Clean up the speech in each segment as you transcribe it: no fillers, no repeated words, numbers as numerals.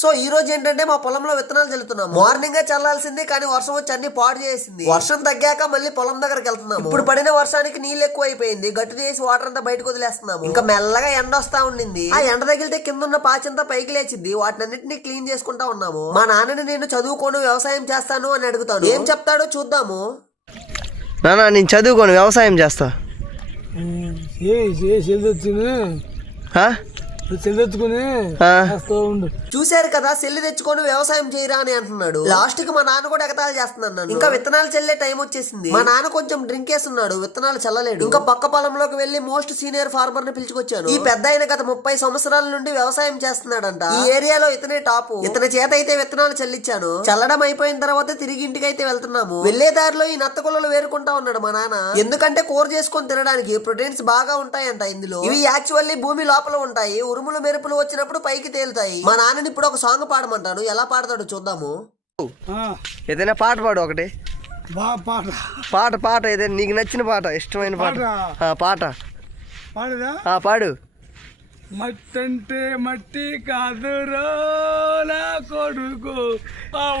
So ఈ రోజు ఏంటంటే మా పొలంలో విత్తనాలు చల్లుతున్నాం. మార్నింగ్ చల్లాల్సింది కానీ వర్షం వచ్చి అన్ని పాడు చేసింది. వర్షం తగ్గాక మళ్ళీ పొలం దగ్గరికి వెళ్తున్నాం. ఇప్పుడు పడిన వర్షానికి నీళ్ళు ఎక్కువ అయిపోయింది. గట్టి చేసి వాటర్ అంతా బయటకు వదిలేస్తున్నాము. ఇంకా మెల్లగా ఎండ వస్తా ఉండింది. ఆ ఎండ తగిలితే కింద ఉన్న పాచంతా పైకి లేచింది. వాటినన్నింటినీ క్లీన్ చేసుకుంటా ఉన్నాము. మా నాన్నని నేను చదువుకోను వ్యవసాయం చేస్తాను అని అడుగుతాను. ఏం చెప్తాడో చూద్దాము. నాన్న నేను చదువుకోను వ్యవసాయం చేస్తా. చెల్లెత్తుకుని ఉండు. చూశారు కదా, సెల్లి తెచ్చుకొని వ్యవసాయం చేయరా అని అంటున్నాడు. లాస్ట్ కి మా నాన్న కూడా ఎగతాళి చేస్తున్నాను. ఇంకా విత్తనాలు చల్లే టైం వచ్చేసింది. మా నాన్న కొంచెం డ్రింక్ వేస్తున్నాడు, విత్తనాలు చల్లలేడు. ఇంకా పక్క పొలంలోకి వెళ్లి మోస్ట్ సీనియర్ ఫార్మర్ ని పిలుచుకొచ్చాను. ఈ పెద్ద ఆయన గత 30 సంవత్సరాల నుండి వ్యవసాయం చేస్తున్నాడంట. ఈ ఏరియాలో ఇతనే టాప్. ఇతని చేత అయితే విత్తనాలు చల్లించాను. చల్లడం అయిపోయిన తర్వాత తిరిగి ఇంటికి అయితే వెళ్తున్నాము. వెళ్లే దారిలో ఈ నత్తకొల్లలు వేరుకుంటా ఉన్నాడు మా నాన్న. ఎందుకంటే కూర చేసుకొని తినడానికి ప్రోటీన్స్ బాగా ఉంటాయంట ఇందులో. ఇవి యాక్చువల్లీ భూమి లోపల ఉంటాయి. ఉరుములు మెరుపులు వచ్చినప్పుడు పైకి తేలుతాయి. మా నాన్నని ఇప్పుడు ఒక సాంగ్ పాడమంటాను. ఎలా పాడతాడో చూద్దాము. ఏదైనా పాట పాడు ఒకటి. పాట పాట ఏదైనా నీకు నచ్చిన పాట, ఇష్టమైన పాట. పాట పాడదా? పాడు. మట్టంటే మట్టి కాదురో నా కొడుకు,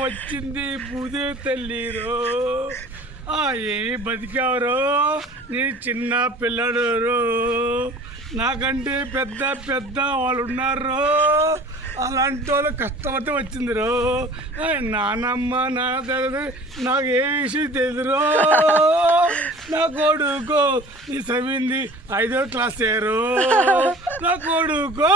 వచ్చింది పూజ తల్లిరో, ఏమి బతికావరో నీ చిన్న పిల్లడు, నాకంటే పెద్ద పెద్ద వాళ్ళు ఉన్నారు, అలాంటి వాళ్ళు కష్టపడితే వచ్చింది రో, నానమ్మ నాన్న తెలియదు నాకు ఏ విషయం తెలియదురో, నా కొడుకో నీ చదివింది 5వ క్లాస్ ఏరో, నా కొడుకో.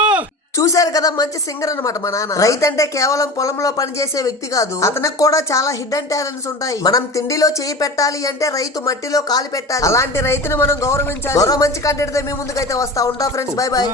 చూశారు కదా, మంచి సింగర్ అన్నమాట మా నాన్న. రైతు అంటే కేవలం పొలంలో పనిచేసే వ్యక్తి కాదు, అతనికి కూడా చాలా హిడెన్ టాలెంట్స్ ఉంటాయి. మనం తిండిలో చేయి పెట్టాలి అంటే రైతు మట్టిలో కాలు పెట్టాలి. అలాంటి రైతుని మనం గౌరవించాలి. మరో మంచి కంటెంట్ తో మీ ముందుకైతే వస్తా ఉంటా ఫ్రెండ్స్. By by.